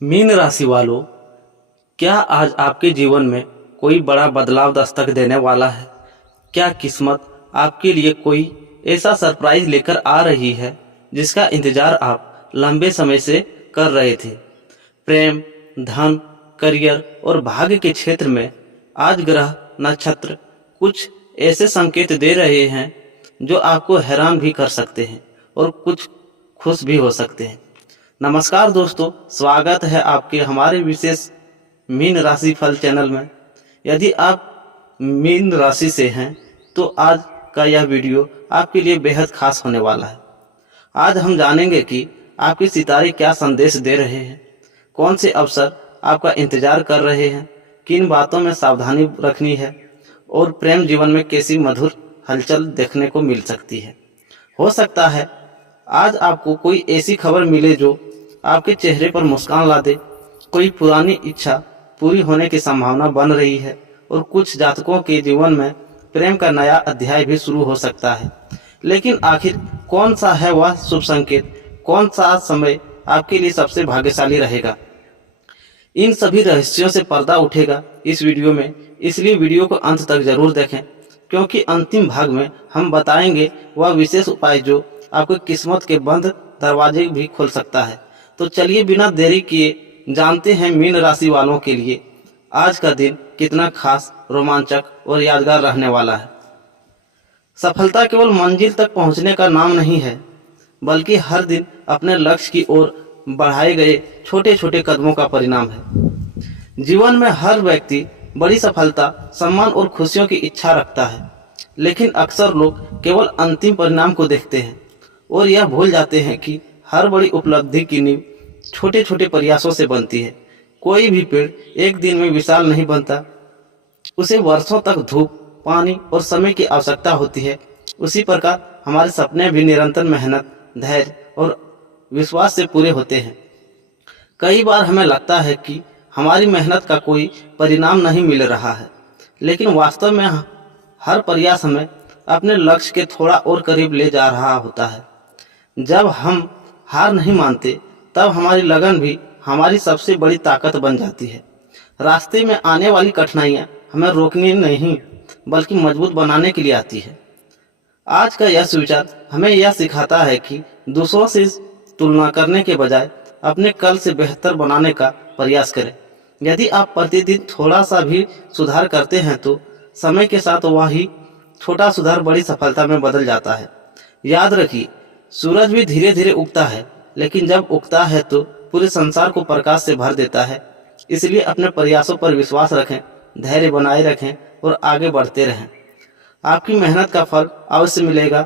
Mean राशि वालों, क्या आज आपके जीवन में कोई बड़ा बदलाव दस्तक देने वाला है? क्या किस्मत आपके लिए कोई ऐसा सरप्राइज लेकर आ रही है जिसका इंतजार आप लंबे समय से कर रहे थे? प्रेम, धन, करियर और भाग्य के क्षेत्र में आज ग्रह नक्षत्र कुछ ऐसे संकेत दे रहे हैं जो आपको हैरान भी कर सकते हैं और कुछ खुश भी हो सकते हैं। नमस्कार दोस्तों, स्वागत है आपके हमारे विशेष मीन राशि फल चैनल में। यदि आप मीन राशि से हैं तो आज का यह वीडियो आपके लिए बेहद खास होने वाला है। आज हम जानेंगे कि आपके सितारे क्या संदेश दे रहे हैं, कौन से अवसर आपका इंतजार कर रहे हैं, किन बातों में सावधानी रखनी है और प्रेम जीवन में कैसी मधुर हलचल देखने को मिल सकती है। हो सकता है आज आपको कोई ऐसी खबर मिले जो आपके चेहरे पर मुस्कान ला दे। कोई पुरानी इच्छा पूरी होने की संभावना बन रही है और कुछ जातकों के जीवन में प्रेम का नया अध्याय भी शुरू हो सकता है। लेकिन आखिर कौन सा है वह शुभ संकेत, कौन सा समय आपके लिए सबसे भाग्यशाली रहेगा? इन सभी रहस्यों से पर्दा उठेगा इस वीडियो में, इसलिए वीडियो को अंत तक जरूर देखें, क्योंकि अंतिम भाग में हम बताएंगे वह विशेष उपाय जो आपकी किस्मत के बंद दरवाजे भी खोल सकता है। तो चलिए बिना देरी किए जानते हैं मीन राशि वालों के लिए आज का दिन कितना खास, रोमांचक और यादगार रहने वाला है। सफलता केवल मंजिल तक पहुंचने का नाम नहीं है, बल्कि हर दिन अपने लक्ष्य की ओर बढ़ाए गए छोटे छोटे कदमों का परिणाम है। जीवन में हर व्यक्ति बड़ी सफलता, सम्मान और खुशियों की इच्छा रखता है, लेकिन अक्सर लोग केवल अंतिम परिणाम को देखते हैं और यह भूल जाते हैं कि हर बड़ी उपलब्धि की नींव छोटे छोटे प्रयासों से बनती है। कोई भी पेड़ एक दिन में विशाल नहीं बनता, उसे वर्षों तक धूप, पानी और समय की आवश्यकता होती है। उसी प्रकार हमारे सपने भी निरंतर मेहनत, धैर्य और विश्वास से पूरे होते हैं। कई बार हमें लगता है कि हमारी मेहनत का कोई परिणाम नहीं मिल रहा है, लेकिन वास्तव में हर प्रयास हमें अपने लक्ष्य के थोड़ा और करीब ले जा रहा होता है। जब हम हार नहीं मानते, तब हमारी लगन भी हमारी सबसे बड़ी ताकत बन जाती है। रास्ते में आने वाली कठिनाइयाँ हमें रोकने नहीं, बल्कि मजबूत बनाने के लिए आती है। आज का यह सुविचार हमें यह सिखाता है कि दूसरों से तुलना करने के बजाय अपने कल से बेहतर बनाने का प्रयास करें। यदि आप प्रतिदिन थोड़ा सा भी सुधार करते हैं तो समय के साथ वही छोटा सुधार बड़ी सफलता में बदल जाता है। याद रखिए, सूरज भी धीरे धीरे उगता है, लेकिन जब उगता है तो पूरे संसार को प्रकाश से भर देता है। इसलिए अपने प्रयासों पर विश्वास रखें, धैर्य बनाए रखें और आगे बढ़ते रहें। आपकी मेहनत का फल अवश्य मिलेगा।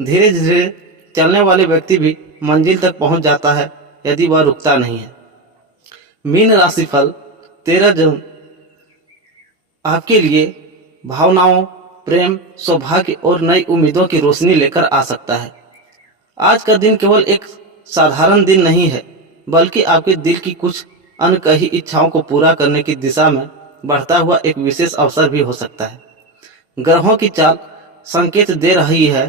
धीरे धीरे चलने वाले व्यक्ति भी मंजिल तक पहुंच जाता है यदि वह रुकता नहीं है। मीन राशि फल 13 जून आपके लिए भावनाओं, प्रेम, सौभाग्य और नई उम्मीदों की रोशनी लेकर आ सकता है। आज का दिन केवल एक साधारण दिन नहीं है, बल्कि आपके दिल की कुछ अनकही इच्छाओं को पूरा करने की दिशा में बढ़ता हुआ एक विशेष अवसर भी हो सकता है। ग्रहों की चाल संकेत दे रही है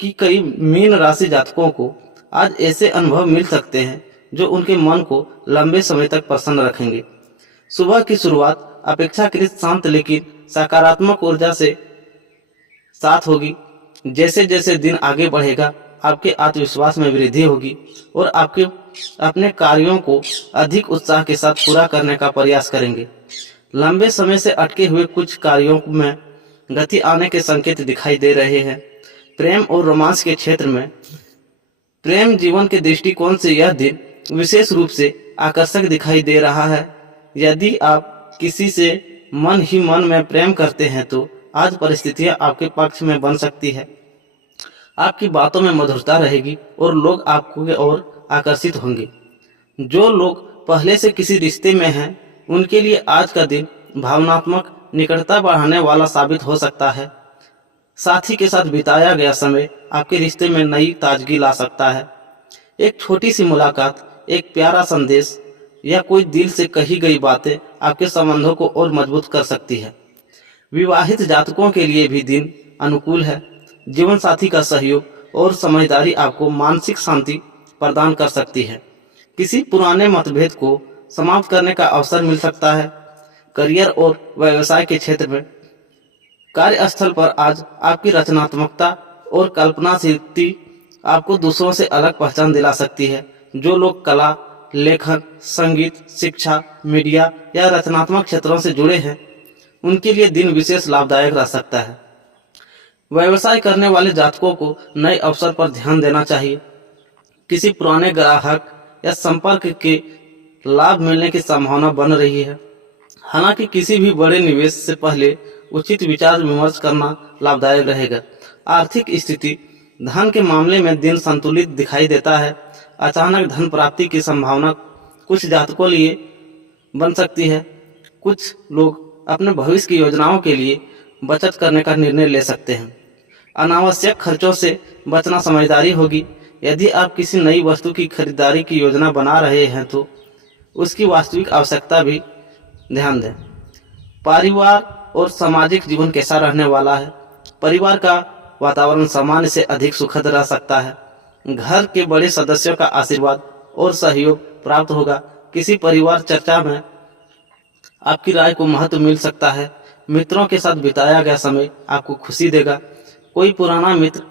कि कई मीन राशि जातकों को आज ऐसे अनुभव मिल सकते हैं जो उनके मन को लंबे समय तक प्रसन्न रखेंगे। सुबह की शुरुआत अपेक्षाकृत शांत लेकिन सकारात्मक ऊर्जा से साथ होगी। जैसे जैसे दिन आगे बढ़ेगा, आपके आत्मविश्वास में वृद्धि होगी और आपके अपने कार्यों को अधिक उत्साह के साथ पूरा करने का प्रयास करेंगे। लंबे समय से अटके हुए कुछ कार्यों में गति आने के संकेत दिखाई दे रहे हैं। प्रेम और रोमांस के क्षेत्र में प्रेम जीवन के दृष्टिकोण से यह दिन विशेष रूप से आकर्षक दिखाई दे रहा है। यदि आप किसी से मन ही मन में प्रेम करते हैं तो आज परिस्थितियां आपके पक्ष में बन सकती है। आपकी बातों में मधुरता रहेगी और लोग आपको ओर आकर्षित होंगे। जो लोग पहले से किसी रिश्ते में हैं, उनके लिए आज का दिन भावनात्मक निकटता बढ़ाने वाला साबित हो सकता है। साथी के साथ बिताया गया समय आपके रिश्ते में नई ताजगी ला सकता है। एक छोटी सी मुलाकात, एक प्यारा संदेश या कोई दिल से कही गई बातें आपके संबंधों को और मजबूत कर सकती है। विवाहित जातकों के लिए भी दिन अनुकूल है। जीवन साथी का सहयोग और समझदारी आपको मानसिक शांति प्रदान कर सकती है। किसी पुराने मतभेद को समाप्त करने का अवसर मिल सकता है। करियर और व्यवसाय के क्षेत्र में कार्यस्थल पर आज आपकी रचनात्मकता और कल्पना शक्ति आपको दूसरों से अलग पहचान दिला सकती है। जो लोग कला, लेखन, संगीत, शिक्षा, मीडिया या रचनात्मक क्षेत्रों से जुड़े हैं, उनके लिए दिन विशेष लाभदायक रह सकता है। व्यवसाय करने वाले जातकों को नए अवसर पर ध्यान देना चाहिए। किसी पुराने ग्राहक या संपर्क के लाभ मिलने की संभावना बन रही है। हालांकि किसी भी बड़े निवेश से पहले उचित विचार विमर्श करना लाभदायक रहेगा। आर्थिक स्थिति, धन के मामले में दिन संतुलित दिखाई देता है। अचानक धन प्राप्ति की संभावना कुछ जातकों लिए बन सकती है। कुछ लोग अपने भविष्य की योजनाओं के लिए बचत करने का निर्णय ले सकते हैं। अनावश्यक खर्चों से बचना समझदारी होगी। यदि आप किसी नई वस्तु की खरीदारी की योजना बना रहे हैं तो उसकी वास्तविक आवश्यकता भी ध्यान दें। परिवार और सामाजिक जीवन कैसा रहने वाला है? परिवार का वातावरण सामान्य से अधिक सुखद रह सकता है। घर के बड़े सदस्यों का आशीर्वाद और सहयोग प्राप्त होगा। किसी परिवार चर्चा में आपकी राय को महत्व मिल सकता है। मित्रों के साथ बिताया गया समय आपको खुशी देगा। कोई पुराना मित्र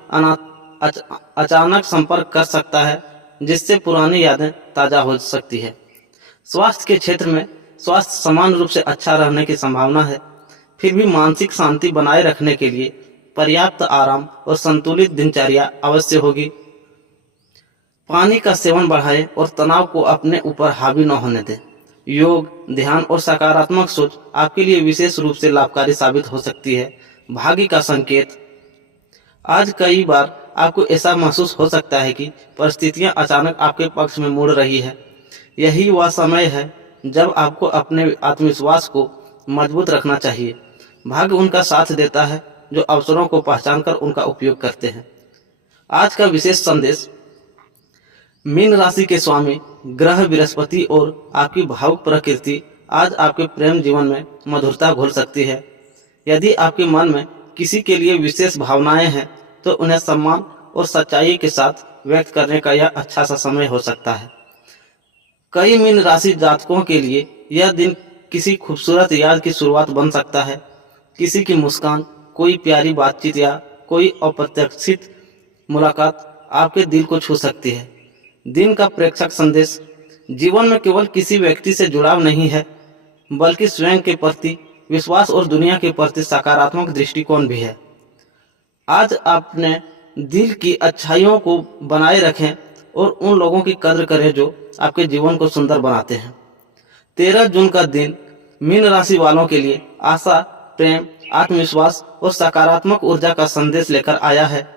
अचानक संपर्क कर सकता है, जिससे पुरानी यादें ताज़ा हो सकती है। स्वास्थ्य के क्षेत्र में स्वास्थ्य समान रूप से अच्छा रहने की संभावना है। फिर भी मानसिक शांति बनाए रखने के लिए पर्याप्त आराम और संतुलित दिनचर्या अवश्य होगी। पानी का सेवन बढ़ाएं और तनाव को अपने ऊपर हावी न होने दें। योग, ध्यान और सकारात्मक सोच आपके लिए विशेष रूप से लाभकारी साबित हो सकती है। भाग्य का संकेत, आज कई बार आपको ऐसा महसूस हो सकता है कि परिस्थितियां अचानक आपके पक्ष में मुड़ रही है। यही वह समय है जब आपको अपने आत्मविश्वास को मजबूत रखना चाहिए। भाग्य उनका साथ देता है जो अवसरों को पहचानकर उनका उपयोग करते हैं। आज का विशेष संदेश, मीन राशि के स्वामी ग्रह बृहस्पति और आपकी भावुक प्रकृति आज आपके प्रेम जीवन में मधुरता घोल सकती है। यदि आपके मन में किसी के लिए विशेष भावनाएं हैं तो उन्हें सम्मान और सच्चाई के साथ व्यक्त करने का यह अच्छा सा समय हो सकता है। कई मीन राशि जातकों के लिए यह दिन किसी खूबसूरत याद की शुरुआत बन सकता है। किसी की मुस्कान, कोई प्यारी बातचीत या कोई अप्रत्याशित मुलाकात आपके दिल को छू सकती है। दिन का प्रेक्षक संदेश, जीवन में केवल किसी व्यक्ति से जुड़ाव नहीं है, बल्कि स्वयं के प्रति विश्वास और दुनिया के प्रति सकारात्मक दृष्टिकोण भी है। आज अपने दिल की अच्छाइयों को बनाए रखें और उन लोगों की कद्र करें जो आपके जीवन को सुंदर बनाते हैं। 13 जून का दिन मीन राशि वालों के लिए आशा, प्रेम, आत्मविश्वास और सकारात्मक ऊर्जा का संदेश लेकर आया है।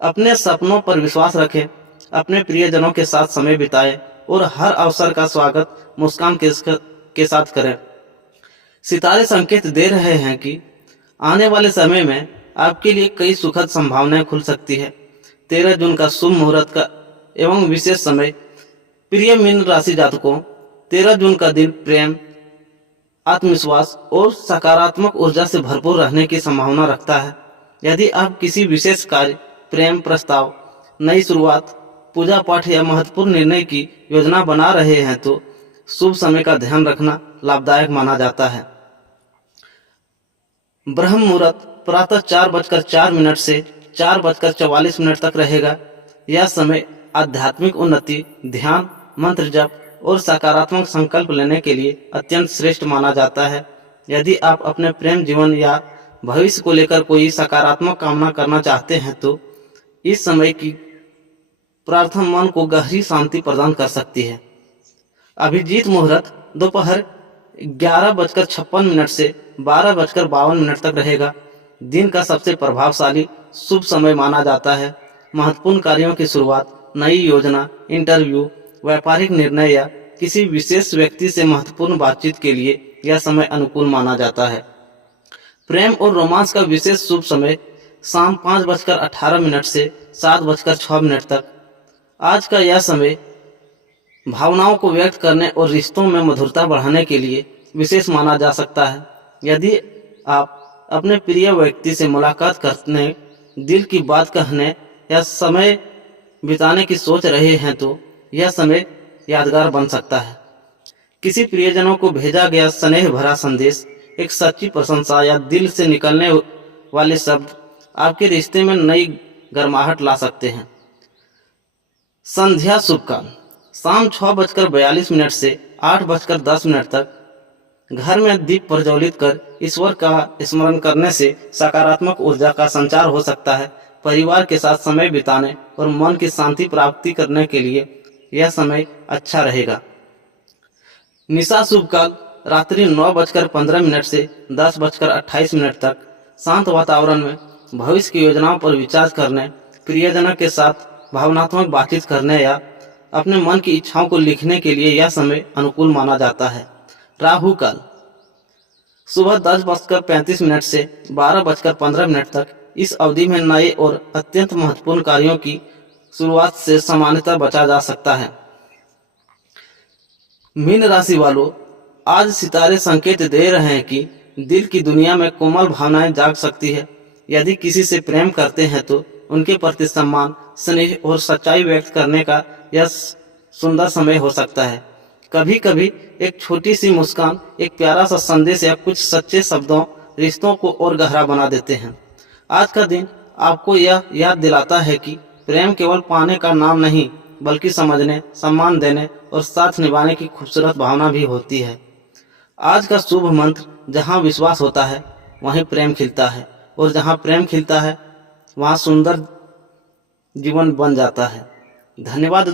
अपने सपनों पर विश्वास रखें, अपने प्रियजनों के साथ समय बिताएं और हर अवसर का स्वागत मुस्कान के साथ करें। सितारे संकेत दे रहे हैं कि आने वाले समय में आपके लिए कई सुखद संभावनाएं खुल सकती है। 13 जून का शुभ मुहूर्त का एवं विशेष समय। प्रिय मीन राशि जातकों, 13 जून का दिन प्रेम, आत्मविश्वास और सकारात्मक ऊर्जा से भरपूर रहने की संभावना रखता है। यदि आप किसी विशेष कार्य, प्रेम प्रस्ताव, नई शुरुआत, पूजा पाठ या महत्वपूर्ण निर्णय की योजना बना रहे हैं तो शुभ समय का ध्यान रखना लाभदायक माना जाता है। ब्रह्म मुहूर्त प्रातः 4:04 से 4:44 तक रहेगा। यह समय आध्यात्मिक उन्नति, ध्यान, मंत्र जप और सकारात्मक संकल्प लेने के लिए अत्यंत श्रेष्ठ माना जाता है। यदि आप अपने प्रेम जीवन या भविष्य को लेकर कोई सकारात्मक कामना करना चाहते हैं तो इस समय की प्रार्थना मन को गहरी शांति प्रदान कर सकती है। अभिजीत मुहूर्त दोपहर 11:56 से 12:52 तक रहेगा। दिन का सबसे प्रभावशाली शुभ समय माना जाता है। महत्वपूर्ण कार्यों की शुरुआत, नई योजना, इंटरव्यू, व्यापारिक निर्णय या किसी विशेष व्यक्ति से महत्वपूर्ण बातचीत के लिए यह समय अनुकूल माना जाता है। प्रेम और रोमांस का विशेष शुभ समय शाम 5:18 से 7:06 तक। आज का यह समय भावनाओं को व्यक्त करने और रिश्तों में मधुरता बढ़ाने के लिए विशेष माना जा सकता है। यदि आप अपने प्रिय व्यक्ति से मुलाकात करने, दिल की बात कहने या समय बिताने की सोच रहे हैं तो यह समय यादगार बन सकता है। किसी प्रियजनों को भेजा गया स्नेह भरा संदेश, एक सच्ची प्रशंसा या दिल से निकलने वाले शब्द आपके रिश्ते में नई गर्माहट ला सकते हैं। संध्या शुभ काल, शाम 6:42 से 8:10 तक घर में दीप प्रज्वलित कर ईश्वर का स्मरण करने से सकारात्मक ऊर्जा का संचार हो सकता है। परिवार के साथ समय बिताने और मन की शांति प्राप्ति करने के लिए यह समय अच्छा रहेगा। निशा शुभ काल, रात्रि 9:15 से 10:28 तक शांत वातावरण में भविष्य की योजनाओं पर विचार करने, प्रियजनों के साथ भावनात्मक बातचीत करने या अपने मन की इच्छाओं को लिखने के लिए यह समय अनुकूल माना जाता है। राहु काल, सुबह 10:35 से 12:15 तक। इस अवधि में नए और अत्यंत महत्वपूर्ण कार्यों की शुरुआत से सामान्यतः बचा जा सकता है। मीन राशि वालों, आज सितारे संकेत दे रहे हैं कि दिल की दुनिया में कोमल भावनाएं जाग सकती है। यदि किसी से प्रेम करते हैं तो उनके प्रति सम्मान, स्नेह और सच्चाई व्यक्त करने का यह सुंदर समय हो सकता है। कभी कभी एक छोटी सी मुस्कान, एक प्यारा सा संदेश या कुछ सच्चे शब्दों रिश्तों को और गहरा बना देते हैं। आज का दिन आपको यह याद दिलाता है कि प्रेम केवल पाने का नाम नहीं, बल्कि समझने, सम्मान देने और साथ निभाने की खूबसूरत भावना भी होती है। आज का शुभ मंत्र, जहाँ विश्वास होता है वहीं प्रेम खिलता है, और जहाँ प्रेम खिलता है वहाँ सुंदर जीवन बन जाता है। धन्यवाद।